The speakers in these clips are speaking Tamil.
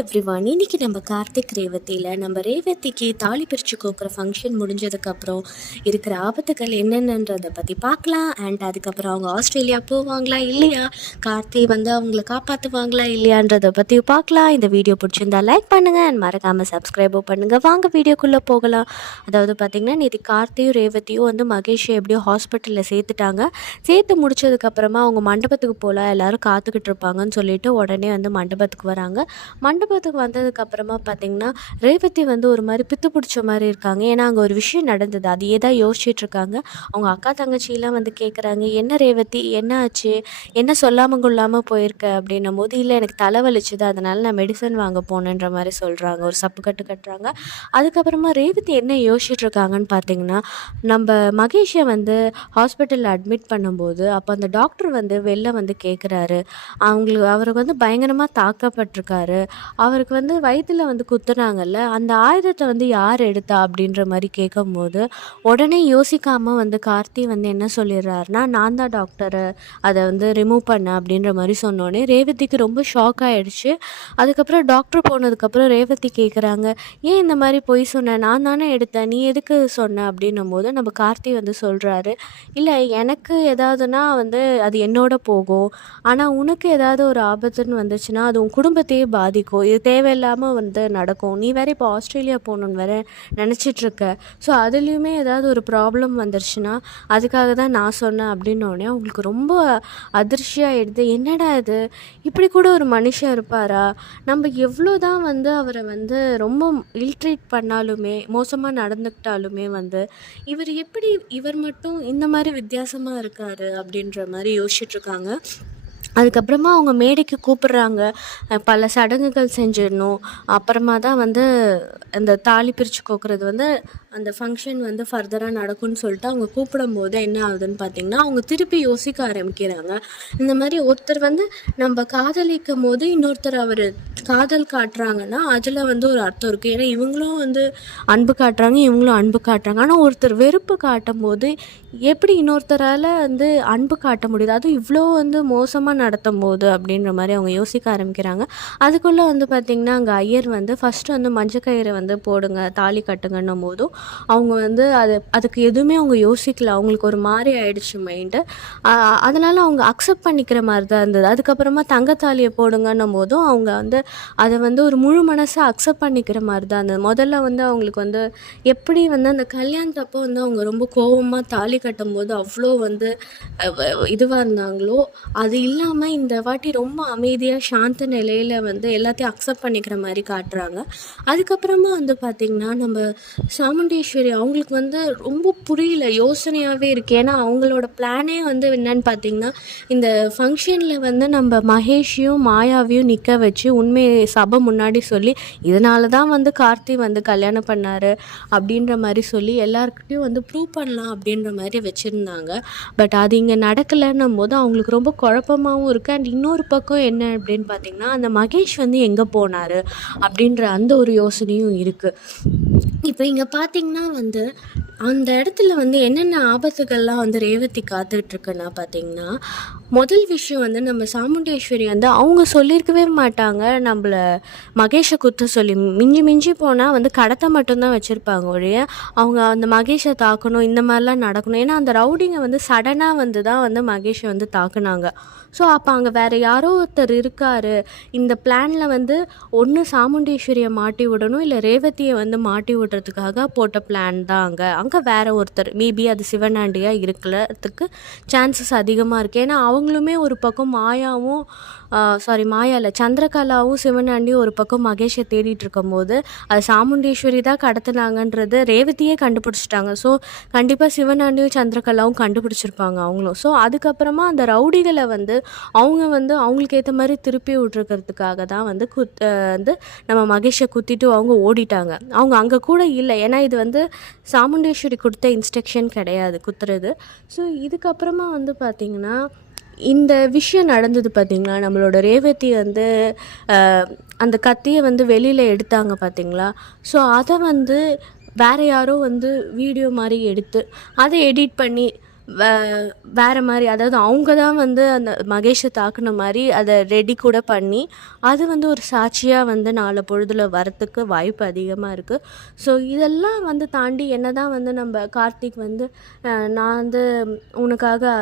எவ்ரிவான், இன்னைக்கு நம்ம கார்த்திக் ரேவதியில் நம்ம ரேவதிக்கு தாலி பிரித்து கோக்குற ஃபங்க்ஷன் முடிஞ்சதுக்கப்புறம் இருக்கிற ஆபத்துகள் என்னென்னன்றதை பற்றி பார்க்கலாம். அண்ட் அதுக்கப்புறம் அவங்க ஆஸ்திரேலியா போவாங்களா இல்லையா, கார்த்தி வந்து அவங்கள காப்பாற்றுவாங்களா இல்லையான்றதை பற்றி பார்க்கலாம். இந்த வீடியோ பிடிச்சிருந்தா லைக் பண்ணுங்கள் அண்ட் மறக்காமல் சப்ஸ்கிரைபும் பண்ணுங்கள். வாங்க வீடியோக்குள்ளே போகலாம். அதாவது பார்த்திங்கன்னா, நேற்று கார்த்தியும் ரேவதியும் வந்து மகேஷை எப்படியோ ஹாஸ்பிட்டலில் சேர்த்துட்டாங்க. சேர்த்து முடிச்சதுக்கப்புறமா அவங்க மண்டபத்துக்கு போகலாம், எல்லோரும் காத்துக்கிட்டு இருப்பாங்கன்னு சொல்லிட்டு உடனே வந்து மண்டபத்துக்கு வராங்க. மண்டபத்துக்கு வந்ததுக்கப்புறமா பார்த்திங்கன்னா, ரேவதி வந்து ஒரு மாதிரி பித்து பிடிச்ச மாதிரி இருக்காங்க. ஏன்னா அங்கே ஒரு விஷயம் நடந்தது, அதையே தான் யோசிச்சுட்ருக்காங்க. அவங்க அக்கா தங்கச்சியெலாம் வந்து கேட்குறாங்க, என்ன ரேவதி என்ன ஆச்சு, என்ன சொல்லாமல் கொள்ளாமல் போயிருக்க அப்படின்னும் போது, இல்லை எனக்கு தலைவலிச்சுது, அதனால் நான் மெடிசன் வாங்க போனேன்ற மாதிரி சொல்கிறாங்க. ஒரு சப்பு கட்டுறாங்க. அதுக்கப்புறமா ரேவதி என்ன யோசிச்சுட்ருக்காங்கன்னு பார்த்தீங்கன்னா, நம்ம மகேஷை வந்து ஹாஸ்பிட்டலில் அட்மிட் பண்ணும்போது அப்போ அந்த டாக்டர் வந்து வெளில வந்து கேட்குறாரு, அவருக்கு வந்து பயங்கரமாக தாக்கப்பட்டிருக்காரு, அவருக்கு வந்து வயிற்றில் வந்து குத்துனாங்கல்ல, அந்த ஆயுதத்தை வந்து யார் எடுத்தா அப்படின்ற மாதிரி கேட்கும்போது உடனே யோசிக்காமல் வந்து கார்த்தி வந்து என்ன சொல்லிடுறாருனா, நான் தான் டாக்டரை அதை வந்து ரிமூவ் பண்ணேன் அப்படின்ற மாதிரி சொன்னோன்னே ரேவதிக்கு ரொம்ப ஷாக் ஆகிடுச்சு. அதுக்கப்புறம் டாக்டர் போனதுக்கப்புறம் ரேவதி கேட்குறாங்க, ஏன் இந்த மாதிரி பொய் சொன்னேன், நான் தானே எடுத்தேன், நீ எதுக்கு சொன்ன அப்படின்னும் போது நம்ம கார்த்தி வந்து சொல்கிறாரு, இல்லை எனக்கு ஏதாவதுனா வந்து அது என்னோட போகும், ஆனால் உனக்கு ஏதாவது ஒரு ஆபத்துன்னு வந்துச்சுன்னா அது உன் குடும்பத்தையே பாதிக்கும், இது தேவையில்லாமல் வந்து நடக்கும், நீ வேறு இப்போ ஆஸ்திரேலியா போகணுன்னு வேறு நினச்சிட்ருக்க, ஸோ அதுலேயுமே ஏதாவது ஒரு ப்ராப்ளம் வந்துருச்சுன்னா அதுக்காக தான் நான் சொன்னேன் அப்படின்னோடனே அவங்களுக்கு ரொம்ப அதிர்ச்சியாகிடுது. என்னடா இது, இப்படி கூட ஒரு மனுஷன் இருப்பாரா, நம்ம எவ்வளோ தான் வந்து அவரை வந்து ரொம்ப இல்ட்ரீட் பண்ணாலுமே மோசமாக நடந்துக்கிட்டாலுமே வந்து இவர் மட்டும் இந்த மாதிரி வித்தியாசமாக இருக்காரு அப்படின்ற மாதிரி யோசிச்சுட்ருக்காங்க. அதுக்கப்புறமா அவங்க மேடைக்கு கூப்பிட்றாங்க, பல சடங்குகள் செஞ்சிடணும், அப்புறமா தான் வந்து அந்த தாலி பிரித்து கோக்குறது வந்து அந்த ஃபங்க்ஷன் வந்து ஃபர்தராக நடக்கும்னு சொல்லிட்டு அவங்க கூப்பிடும்போது என்ன ஆகுதுன்னு பார்த்திங்கன்னா, அவங்க திருப்பி யோசிக்க ஆரம்பிக்கிறாங்க. இந்த மாதிரி ஒருத்தர் வந்து நம்ம காதலிக்கும் போது இன்னொருத்தர் அவர் காதல் காட்டுறாங்கன்னா அதில் வந்து ஒரு அர்த்தம் இருக்குது. ஏன்னா இவங்களும் வந்து அன்பு காட்டுறாங்க, இவங்களும் அன்பு காட்டுறாங்க. ஆனால் ஒருத்தர் வெறுப்பு காட்டும் போது எப்படி இன்னொருத்தரால் வந்து அன்பு காட்ட முடியுது, அதுவும் இவ்வளோ வந்து மோசமாக நடத்தும் போது அப்படின்ற மாதிரி அவங்க யோசிக்க ஆரம்பிக்கிறாங்க. அதுக்குள்ளே வந்து பார்த்திங்கன்னா, அங்கே ஐயர் வந்து ஃபஸ்ட்டு வந்து மஞ்சக்கயிறை வந்து போடுங்க, தாலி கட்டுங்கன்னும் போதும் அவங்க வந்து அதுக்கு எதுவுமே அவங்க யோசிக்கல. அவங்களுக்கு ஒரு மாதிரி ஆயிடுச்சு மைண்டு. அதனால் அவங்க அக்செப்ட் பண்ணிக்கிற மாதிரி தான் இருந்தது. அதுக்கப்புறமா தங்கத்தாலியை போடுங்கன்னும் போதும் அவங்க வந்து அதை வந்து ஒரு முழு மனசாக அக்செப்ட் பண்ணிக்கிற மாதிரி தான் இருந்தது. முதல்ல வந்து அவங்களுக்கு வந்து எப்படி வந்து அந்த கல்யாணத்தப்போ வந்து அவங்க ரொம்ப கோபமாக தாலி கட்டும்போது அவ்வளோ வந்து இதுவாக இருந்தாங்களோ, அது இல்லாமல் இந்த வாட்டி ரொம்ப அமைதியாக சாந்த நிலையில் வந்து எல்லாத்தையும் அக்செப்ட் பண்ணிக்கிற மாதிரி காட்டுறாங்க. அதுக்கப்புறமா வந்து பார்த்திங்கன்னா, நம்ம சாமுண்டீஸ்வரி அவங்களுக்கு வந்து ரொம்ப புரியல, யோசனையாகவே இருக்குது. ஏன்னா அவங்களோட பிளானே வந்து என்னன்னு பார்த்திங்கன்னா, இந்த ஃபங்க்ஷனில் வந்து நம்ம மகேஷையும் மாயாவையும் நிற்க வச்சு உண்மையை சபை முன்னாடி சொல்லி, இதனால தான் வந்து கார்த்தி வந்து கல்யாணம் பண்ணார் அப்படின்ற மாதிரி சொல்லி எல்லாருக்கிட்டையும் வந்து ப்ரூவ் பண்ணலாம் அப்படின்ற மாதிரி வச்சுருந்தாங்க. பட் அது இங்கே நடக்கலைன்னும் போது அவங்களுக்கு ரொம்ப குழப்பமாகவும் இருக்குது. அண்ட் இன்னொரு பக்கம் என்ன அப்படின்னு பார்த்திங்கன்னா, அந்த மகேஷ் வந்து எங்கே போனார் அப்படின்ற அந்த ஒரு யோசனையும் இருக்குது. இப்போ இங்கே பார்த்திங்கன்னா வந்து அந்த இடத்துல வந்து என்னென்ன ஆபத்துகள்லாம் வந்து ரேவதி காத்துட்ருக்குன்னா பார்த்திங்கன்னா, முதல் விஷயம் வந்து நம்ம சாமுண்டேஸ்வரி வந்து அவங்க சொல்லியிருக்கவே மாட்டாங்க நம்மளை மகேஷை குத்த சொல்லி. மிஞ்சி போனால் வந்து கடத்த மட்டும்தான் வச்சுருப்பாங்க ஒழிய அவங்க அந்த மகேஷை தாக்கணும் இந்த மாதிரிலாம் நடக்கணும். ஏன்னா அந்த ரவுடிங்க வந்து சடனாக வந்து தான் வந்து மகேஷை வந்து தாக்குனாங்க. ஸோ அப்போ அங்கே வேறு யாரோ ஒருத்தர் இருக்கார், இந்த பிளானில் வந்து ஒன்று சாமுண்டேஸ்வரியை மாட்டி விடணும், இல்லை ரேவதியை வந்து மாட்டி விடுறதுக்காக போட்ட பிளான் தான். அங்கே வேறு ஒருத்தர், மேபி அது சிவனாண்டியாக இருக்கிறதுக்கு சான்சஸ் அதிகமாக இருக்குது. ஏன்னா அவங்களுமே ஒரு பக்கம் மாயாவும் மாயா இல்லை சந்திரகலாவும் சிவனாண்டியும் ஒரு பக்கம் மகேஷை தேடிட்டு இருக்கும் போது அது சாமுண்டேஸ்வரி தான் கடத்துனாங்கன்றது ரேவதியே கண்டுபிடிச்சிட்டாங்க. ஸோ கண்டிப்பாக சிவனாண்டியும் சந்திரகலாவும் கண்டுபிடிச்சிருப்பாங்க அவங்களும். ஸோ அதுக்கப்புறமா அந்த ரவுடிகளை வந்து அவங்க வந்து அவங்களுக்கு ஏற்ற மாதிரி திருப்பி விட்ருக்கிறதுக்காக தான் வந்து வந்து நம்ம மகேஷை குத்திட்டு அவங்க ஓடிட்டாங்க. அவங்க அங்கே கூட இல்லை, ஏன்னா இது வந்து சாமுண்டேஸ்வரி கொடுத்த இன்ஸ்ட்ரக்ஷன் கிடையாது குத்துறது. ஸோ இதுக்கப்புறமா வந்து பார்த்திங்கன்னா, இந்த விஷயம் நடந்தது பார்த்திங்களா, நம்மளோட ரேவதி வந்து அந்த கத்தியை வந்து வெளியில் எடுத்தாங்க பார்த்திங்களா. ஸோ அதை வந்து வேறு யாரோ வந்து வீடியோ மாதிரி எடுத்து அதை எடிட் பண்ணி வே வேறு மாதிரி, அதாவது அவங்க தான் வந்து அந்த மகேஷை தாக்குன மாதிரி அதை ரெடி கூட பண்ணி அது வந்து ஒரு சாட்சியாக வந்து நாளை பொழுதில் வரத்துக்கு வாய்ப்பு அதிகமாக இருக்குது. ஸோ இதெல்லாம் வந்து தாண்டி என்ன தான் வந்து நம்ம கார்த்திக் வந்து நான் வந்து உனக்காக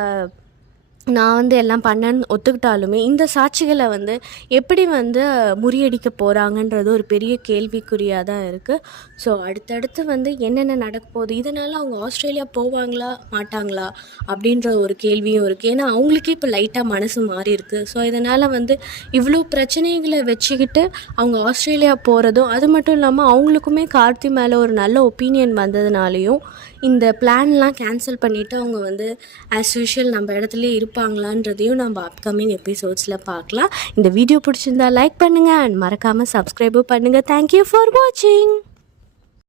நான் வந்து எல்லாம் பண்ணேன்னு ஒத்துக்கிட்டாலுமே இந்த சாட்சிகளை வந்து எப்படி வந்து முறியடிக்க போகிறாங்கன்றது ஒரு பெரிய கேள்விக்குறியாக தான் இருக்குது. ஸோ அடுத்தடுத்து வந்து என்னென்ன நடக்க போகுது, இதனால் அவங்க ஆஸ்திரேலியா போவாங்களா மாட்டாங்களா அப்படின்ற ஒரு கேள்வியும் இருக்குது. ஏன்னா அவங்களுக்கே இப்போ லைட்டாக மனசு மாறி இருக்குது. ஸோ இதனால் வந்து இவ்வளோ பிரச்சனைகளை வச்சுக்கிட்டு அவங்க ஆஸ்திரேலியா போகிறதும், அது மட்டும் இல்லாமல் அவங்களுக்குமே கார்த்தி மேலே ஒரு நல்ல ஒப்பீனியன் வந்ததுனாலையும் இந்த பிளான்லாம் கேன்சல் பண்ணிவிட்டு அவங்க வந்து ஆஸ் யூஷுவல் நம்ம இடத்துல இருப்பாங்களான்றதையும் நம்ம அப்கமிங் எபிசோட்ஸில் பார்க்கலாம். இந்த வீடியோ பிடிச்சிருந்தா லைக் பண்ணுங்கள் அண்ட் மறக்காமல் சப்ஸ்கிரைபும் பண்ணுங்கள். தேங்க்யூ ஃபார் வாட்சிங்.